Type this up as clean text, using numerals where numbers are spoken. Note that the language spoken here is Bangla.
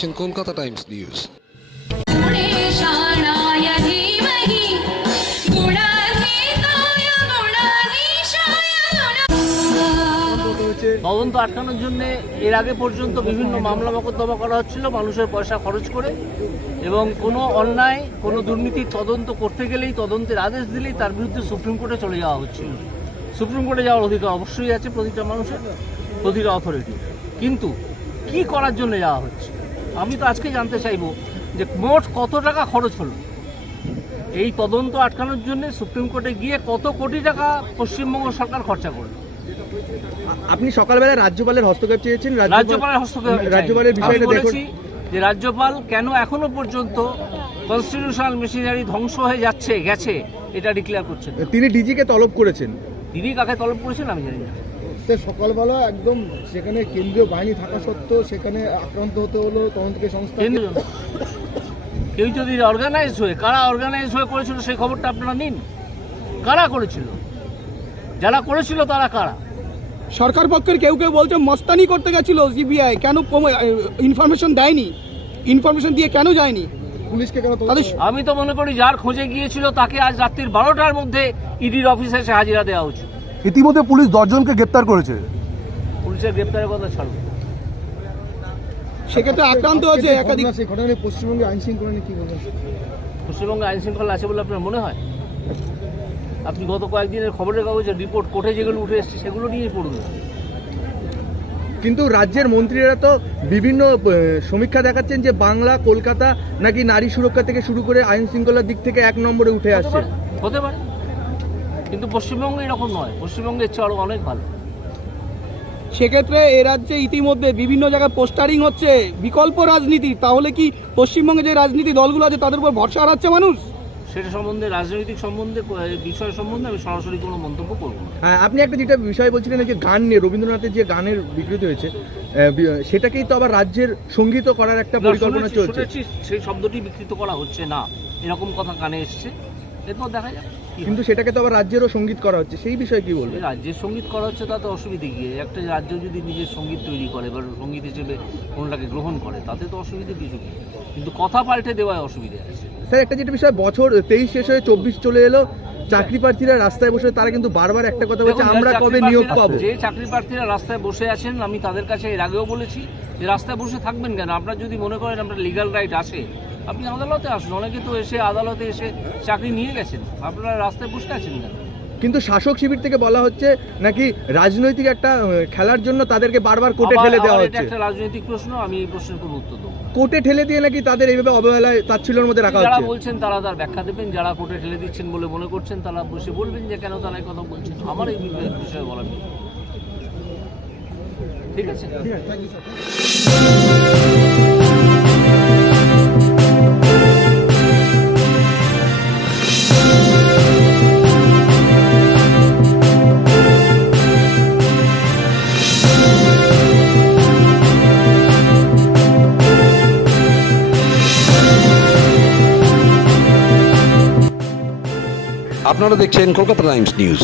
দেখছেন কলকাতা টাইমস নিউজ। তদন্ত আটকানোর জন্য এর আগে পর্যন্ত বিভিন্ন মামলা মোকদ্দমা করা হচ্ছিল মানুষের পয়সা খরচ করে, এবং কোনো অন্যায় কোনো দুর্নীতির তদন্ত করতে গেলেই, তদন্তের আদেশ দিলেই তার বিরুদ্ধে সুপ্রিম কোর্টে চলে যাওয়া হচ্ছিল। সুপ্রিম কোর্টে যাওয়ার অধিকার অবশ্যই আছে প্রতিটা মানুষের, প্রতিটা অথরিটি। কিন্তু কি করার জন্য যাওয়া হচ্ছে আমি তো আজকে জানতে চাইব যে মোট কত টাকা খরচ হলো এই তদন্ত আটকানোর জন্য। সুপ্রিম কোর্টে গিয়ে কত কোটি টাকা পশ্চিমবঙ্গ সরকার খরচা করলো। আপনি সকালবেলা রাজ্যপালের হস্তক্ষেপ চেয়েছেন, রাজ্যপালের হস্তক্ষেপ, রাজ্যপালের বিষয়টা দেখুন যে রাজ্যপাল কেন এখনো পর্যন্ত কনস্টিটিউশনাল মেশিনারি ধ্বংস হয়ে গেছে এটা ডিক্লেয়ার করছেন। তিনি ডিজিকে তলব করেছেন। তিনি কাকে তলব করেছেন আমি জানি না। সকালবেলা একদম সেখানে কেন্দ্রীয় বাহিনী থাকা সত্ত্বেও সেখানে আক্রান্ত হতে হলো তদন্তকারী সংস্থা। কেউ যদি অর্গানাইজ হয়ে, কারা অর্গানাইজ হয়ে করেছিল সেই খবরটা আপনারা নিন। কারা করেছিল, যারা করেছিল তারা কারা? সরকার পক্ষের কেউ কেউ বলছে মস্তানি করতে গেছিল সিবিআই, কেন ইনফরমেশন দেয়নি, ইনফরমেশন দিয়ে কেন যায়নি পুলিশকে কেন? আমি তো মনে করি যার খোঁজে গিয়েছিল তাকে আজ রাত্রির 12টার মধ্যে ইডির অফিসে এসে হাজিরা দেওয়া উচিত। ইতিমধ্যে পুলিশ 10 জনকে গ্রেপ্তার করেছে। পুলিশের গ্রেপ্তারের কথা ছাড়ুন, সেক্ষেত্রে আক্রান্ত হয়েছে একাধিক। সেই ঘটনায় পশ্চিমবঙ্গে আইন শৃঙ্খলা নিয়ে কি বলবেন? পশ্চিমবঙ্গে আইন শৃঙ্খলা আছে বলে আপনার মনে হয়? আপনি গত কয়েকদিনের খবরের কাগজের রিপোর্ট কোর্টে যেগুলো উঠে এসছে সেগুলো নিয়েই পড়ুন। কিন্তু রাজ্যের মন্ত্রীরা তো বিভিন্ন সমীক্ষা দেখাচ্ছেন যে বাংলা, কলকাতা নাকি নারী সুরক্ষা থেকে শুরু করে আইন শৃঙ্খলার দিক থেকে 1 নম্বরে উঠে আসছে। হতে পারে, কিন্তু পশ্চিমবঙ্গে এরকম নয়। পশ্চিমবঙ্গের চেয়ে আরো অনেক ভালো। সেক্ষেত্রে এ রাজ্যে ইতিমধ্যে বিভিন্ন জায়গায় পোস্টারিং হচ্ছে বিকল্প রাজনীতি। তাহলে কি পশ্চিমবঙ্গে যে রাজনীতি দলগুলো আছে তাদের উপর ভরসা হারাচ্ছে মানুষ? সেটা সম্বন্ধে, রাজনৈতিক সম্বন্ধে, বিষয় সম্বন্ধে আমি সরাসরি কোনো মন্তব্য করব না। হ্যাঁ, আপনি একটা যেটা বিষয় বলছিলেন যে গান নিয়ে, রবীন্দ্রনাথের যে গানের বিকৃতি হয়েছে সেটাকেই তো আবার রাজ্যের সঙ্গীত করার একটা পরিকল্পনা চলছে। সেই শব্দটি বিকৃত করা হচ্ছে না, এরকম কথা কানে এসছে, এরপর দেখা যাক। কিন্তু সেটাকে তো আবার রাজ্যেরও সঙ্গীত করা হচ্ছে, সেই বিষয়ে কি বলবেন? রাজ্যের সঙ্গীত করা হচ্ছে তাতে অসুবিধে গিয়ে, একটা রাজ্য যদি নিজের সঙ্গীত তৈরি করে বা সঙ্গীত হিসেবে কোনটাকে গ্রহণ করে তাতে তো অসুবিধে কিছু নেই, কিন্তু কথা পাল্টে দেওয়ায় অসুবিধে আছে। স্যার, একটা যেটা বিষয়, বছর 23 শেষ হয়ে 24 চলে এলো, চাকরি প্রার্থীরা রাস্তায় বসে তারা কিন্তু বারবার একটা কথা বলছে, আমরা কবে নিয়োগ পাবো। যে চাকরি প্রার্থীরা রাস্তায় বসে আছেন আমি তাদের কাছে এর আগেও বলেছি যে রাস্তায় বসে থাকবেন কেন? আপনার যদি মনে করেন আপনার লিগ্যাল রাইট আসে, আপনি আদালতে আসুন। অনেকে তো এসে আদালতে এসে চাকরি নিয়ে গেছেন, আপনারা রাস্তায় বসে আছেন কেন? কিন্তু শাসক শিবির থেকে বলা হচ্ছে নাকি রাজনৈতিক একটা খেলার জন্য তাদেরকে বারবার কোর্টে ঠেলে দেওয়া হচ্ছে। এটা একটা রাজনৈতিক প্রশ্ন, আমি এই প্রশ্নের কোনো উত্তর দেবো। কোর্টে ঠেলে দিয়ে নাকি তাদের এইভাবে অবহেলায় তাচ্ছিল্যের মধ্যে রাখা হচ্ছে। যারা বলছেন তারা তার ব্যাখ্যা দেবেন, যারা কোর্টে ঠেলে দিচ্ছেন বলে মনে করছেন তারা বসে বলবেন যে কেন তারা এই কথা বলছেন। আমার এই বিষয়ে বলার নেই। ঠিক আছে। আপনারা দেখছেন কলকাতা টাইমস নিউজ।